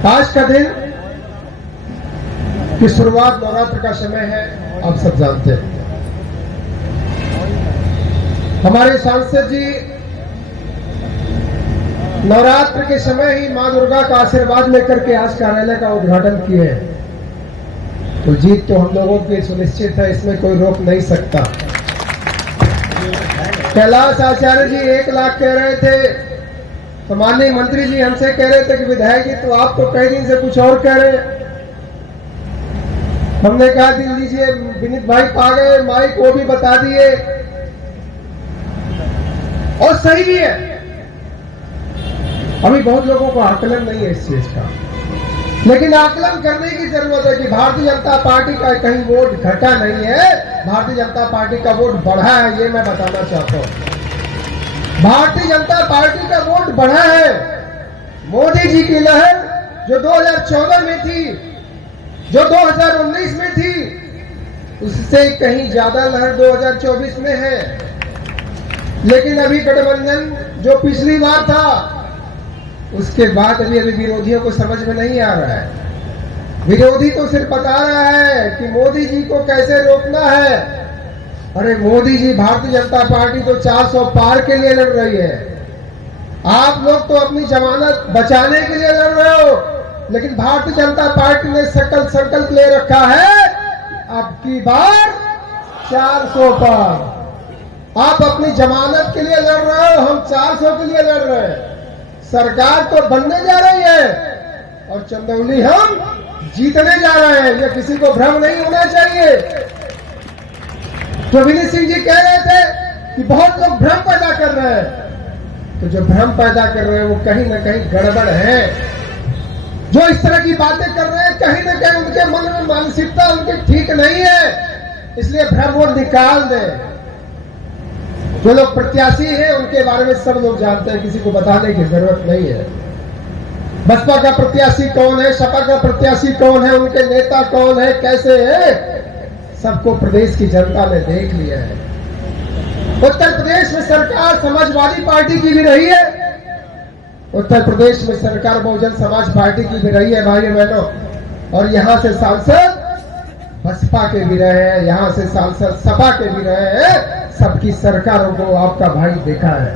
आज का दिन की शुरुआत नवरात्र का समय है, आप सब जानते हैं। हमारे सांसद जी नवरात्र के समय ही मां दुर्गा का आशीर्वाद लेकर के आज कार्यालय का उद्घाटन किए हैं, तो जीत तो हम लोगों की सुनिश्चित है, इसमें कोई रोक नहीं सकता। कैलाश आचार्य जी 1 लाख कह रहे थे, तो माननीय मंत्री जी हमसे कह रहे थे कि विधायक जी तो आप तो कई दिन से कुछ और कह रहे हैं। हमने कहा दिन लीजिए, विनीत भाई पा गए माइक, वो भी बता दिए और सही भी है। अभी बहुत लोगों को आकलन नहीं है इस चीज का, लेकिन आकलन करने की जरूरत है कि भारतीय जनता पार्टी का कहीं वोट घटा नहीं है, भारतीय जनता पार्टी का वोट बढ़ा है, ये मैं बताना चाहता हूं। भारतीय जनता पार्टी का वोट बढ़ा है। मोदी जी की लहर जो 2014 में थी, जो 2019 में थी, उससे कहीं ज्यादा लहर 2024 में है। लेकिन अभी गठबंधन जो पिछली बार था, उसके बाद अभी विरोधियों को समझ में नहीं आ रहा है। विरोधी तो सिर्फ बता रहा है कि मोदी जी को कैसे रोकना है। अरे मोदी जी, भारतीय जनता पार्टी तो 400 पार के लिए लड़ रही है। आप लोग तो अपनी जमानत बचाने के लिए लड़ रहे हो, लेकिन भारतीय जनता पार्टी ने संकल्प ले रखा है अब की बार 400 पार। आप अपनी जमानत के लिए लड़ रहे हो, हम 400 के लिए लड़ रहे हैं। सरकार तो बनने जा रही है और चंदौली हम जीतने जा रहे हैं, ये किसी को भ्रम नहीं होना चाहिए। तो विनीत सिंह जी कह रहे थे कि बहुत लोग भ्रम पैदा कर रहे हैं, तो जो भ्रम पैदा कर रहे हैं वो कहीं ना कहीं गड़बड़ है। जो इस तरह की बातें कर रहे हैं, कहीं ना कहीं उनके मन में मानसिकता उनकी ठीक नहीं है, इसलिए भ्रम वो निकाल दें। जो लोग प्रत्याशी हैं उनके बारे में सब लोग जानते हैं, किसी को बताने की जरूरत नहीं है। बसपा का प्रत्याशी कौन है, सपा का प्रत्याशी कौन है, उनके नेता कौन है, कैसे है, सबको प्रदेश की जनता ने देख लिया है। उत्तर प्रदेश में सरकार समाजवादी पार्टी की भी रही है, उत्तर प्रदेश में सरकार बहुजन समाज पार्टी की भी रही है भाइयों बहनों, और यहां से सांसद बसपा के भी रहे हैं, यहां से सांसद सपा के भी रहे हैं। सबकी सरकारों को आपका भाई देखा है,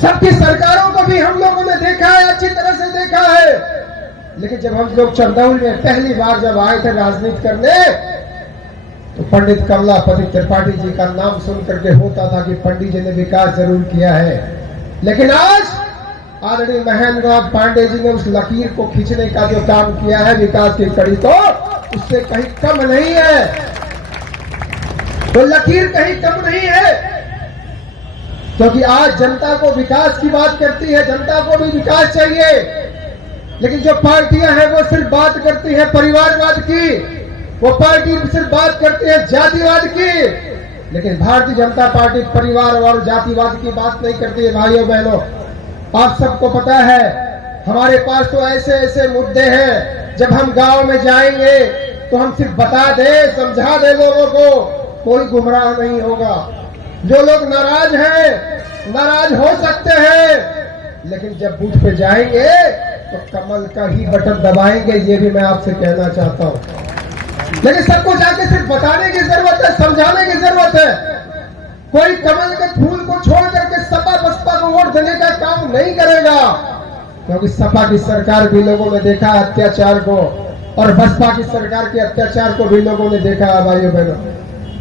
सबकी सरकारों को भी हम लोगों ने देखा है, अच्छी तरह से देखा है। लेकिन जब हम लोग चंदौली में पहली बार जब आए थे राजनीति करने, तो पंडित कमलापति त्रिपाठी जी का नाम सुन करके होता था कि पंडित जी ने विकास जरूर किया है, लेकिन आज आदरणीय महेंद्र नाथ पांडे जी ने उस लकीर को खींचने का जो काम किया है विकास की कड़ी को, उससे कहीं कम नहीं है। तो लकीर कहीं कम नहीं है, क्योंकि आज जनता को विकास की बात करती है, जनता को भी विकास चाहिए। लेकिन जो पार्टियां हैं वो सिर्फ बात करती है परिवारवाद की, वो पार्टी सिर्फ बात करती है जातिवाद की, लेकिन भारतीय जनता पार्टी परिवार और जातिवाद की बात नहीं करती है। भाइयों बहनों, आप सबको पता है हमारे पास तो ऐसे ऐसे मुद्दे हैं, जब हम गांव में जाएंगे तो हम सिर्फ बता दें, समझा दें लोगों को, कोई गुमराह नहीं होगा। जो लोग नाराज हैं नाराज हो सकते हैं, लेकिन जब बूथ पे जाएंगे तो कमल का ही बटन दबाएंगे, ये भी मैं आपसे कहना चाहता हूं। लेकिन सबको जाके सिर्फ बताने की जरूरत है, समझाने की जरूरत है। कोई कमल के फूल को छोड़ करके सपा बसपा को वोट देने का काम नहीं करेगा, क्योंकि सपा की सरकार भी लोगों ने देखा अत्याचार को, और बसपा की सरकार के अत्याचार को भी लोगों ने देखा है। भाइयों बहनों,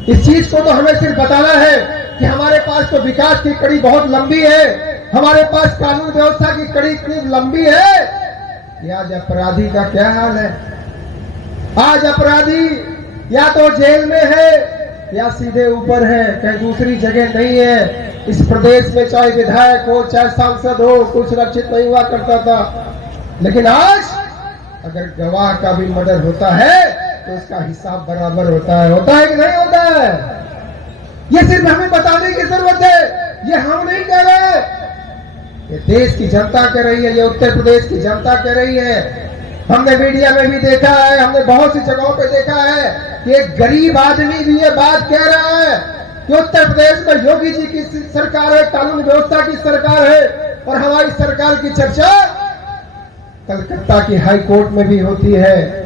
इस चीज को तो हमें सिर्फ बताना है कि हमारे पास तो विकास की कड़ी बहुत लंबी है, हमारे पास कानून व्यवस्था की कड़ी इतनी लंबी है कि आज अपराधी का क्या हाल है। आज अपराधी या तो जेल में है या सीधे ऊपर है, कहीं दूसरी जगह नहीं है। इस प्रदेश में चाहे विधायक हो चाहे सांसद हो, कोई सुरक्षित नहीं हुआ करता था, लेकिन आज अगर गवाह का भी मर्डर होता है तो उसका हिसाब बराबर होता है कि नहीं होता है। ये सिर्फ हमें बताने की जरूरत है, ये हम नहीं कह रहे, ये देश की जनता कह रही है, ये उत्तर प्रदेश की जनता कह रही है। हमने मीडिया में भी देखा है, हमने बहुत सी जगहों पे देखा है कि एक गरीब आदमी भी ये बात कह रहा है कि उत्तर प्रदेश में योगी जी की सरकार है, कानून व्यवस्था की सरकार है, और हमारी सरकार की चर्चा कलकत्ता की हाई कोर्ट में भी होती है,